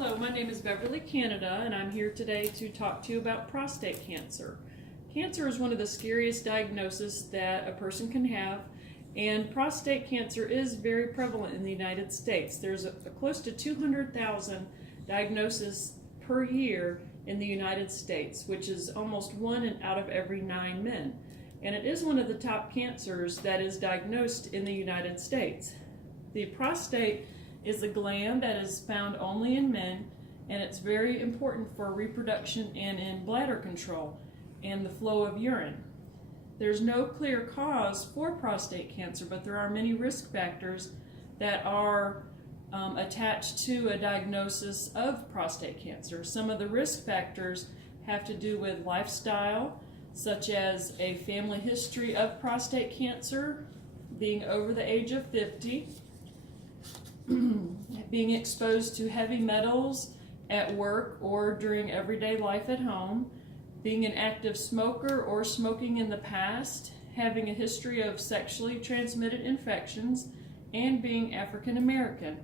Hello, my name is Beverly Canada, and I'm here today to talk to you about prostate cancer. Cancer is one of the scariest diagnoses that a person can have, and prostate cancer is very prevalent in the United States. There's close to 200,000 diagnoses per year in the United States, which is almost 1 out of every 9 men. And it is one of the top cancers that is diagnosed in the United States. The prostate is a gland that is found only in men, and it's very important for reproduction and in bladder control and the flow of urine. There's no clear cause for prostate cancer, but there are many risk factors that are attached to a diagnosis of prostate cancer. Some of the risk factors have to do with lifestyle, such as a family history of prostate cancer, being over the age of 50, being exposed to heavy metals at work or during everyday life at home, being an active smoker or smoking in the past, having a history of sexually transmitted infections, and being African American.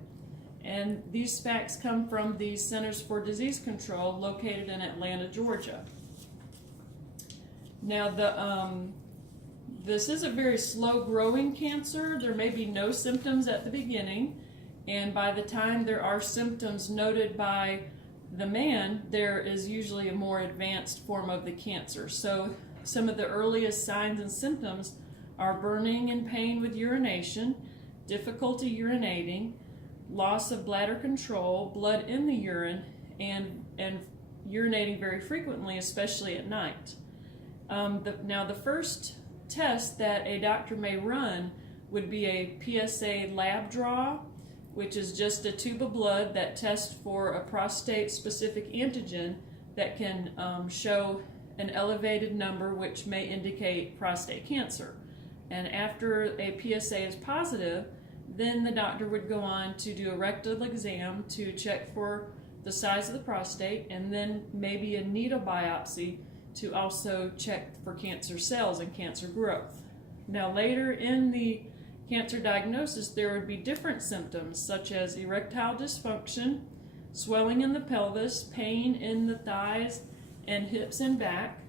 And these facts come from the Centers for Disease Control located in Atlanta, Georgia. Now, this is a very slow-growing cancer. There may be no symptoms at the beginning, and by the time there are symptoms noted by the man, there is usually a more advanced form of the cancer. So some of the earliest signs and symptoms are burning and pain with urination, difficulty urinating, loss of bladder control, blood in the urine, and urinating very frequently, especially at night. Now, the first test that a doctor may run would be a PSA lab draw, which is just a tube of blood that tests for a prostate-specific antigen that can show an elevated number, which may indicate prostate cancer. And after a PSA is positive, then the doctor would go on to do a rectal exam to check for the size of the prostate, and then maybe a needle biopsy to also check for cancer cells and cancer growth. Now, later in the cancer diagnosis, there would be different symptoms such as erectile dysfunction, swelling in the pelvis, pain in the thighs and hips and back.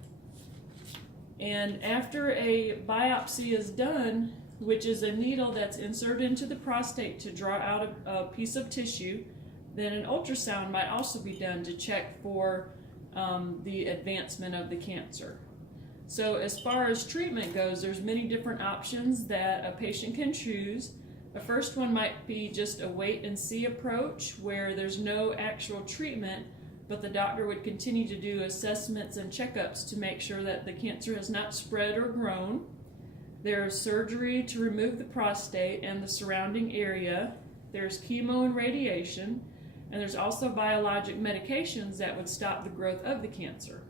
And after a biopsy is done, which is a needle that's inserted into the prostate to draw out a piece of tissue, then an ultrasound might also be done to check for the advancement of the cancer. So as far as treatment goes, there's many different options that a patient can choose. The first one might be just a wait and see approach where there's no actual treatment, but the doctor would continue to do assessments and checkups to make sure that the cancer has not spread or grown. There's surgery to remove the prostate and the surrounding area. There's chemo and radiation, and there's also biologic medications that would stop the growth of the cancer.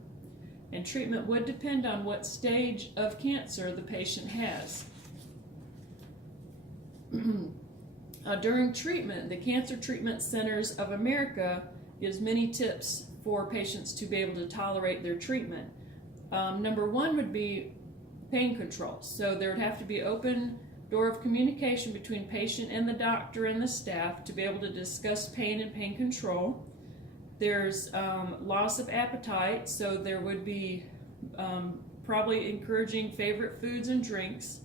And treatment would depend on what stage of cancer the patient has. During treatment, the Cancer Treatment Centers of America gives many tips for patients to be able to tolerate their treatment. Number one would be pain control. So there would have to be open door of communication between patient and the doctor and the staff to be able to discuss pain and pain control. There's loss of appetite, so there would be probably encouraging favorite foods and drinks,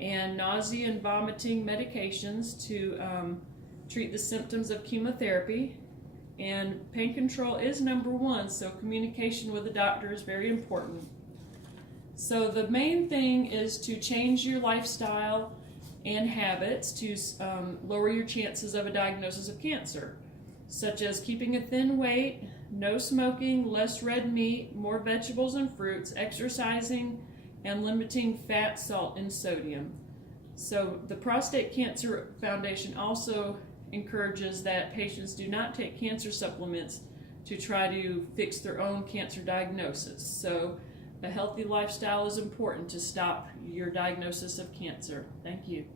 and nausea and vomiting medications to treat the symptoms of chemotherapy. And pain control is number one, so communication with the doctor is very important. So the main thing is to change your lifestyle and habits to lower your chances of a diagnosis of cancer, such as keeping a thin weight, no smoking, less red meat, more vegetables and fruits, exercising, and limiting fat, salt, and sodium. So the Prostate Cancer Foundation also encourages that patients do not take cancer supplements to try to fix their own cancer diagnosis. So a healthy lifestyle is important to stop your diagnosis of cancer. Thank you.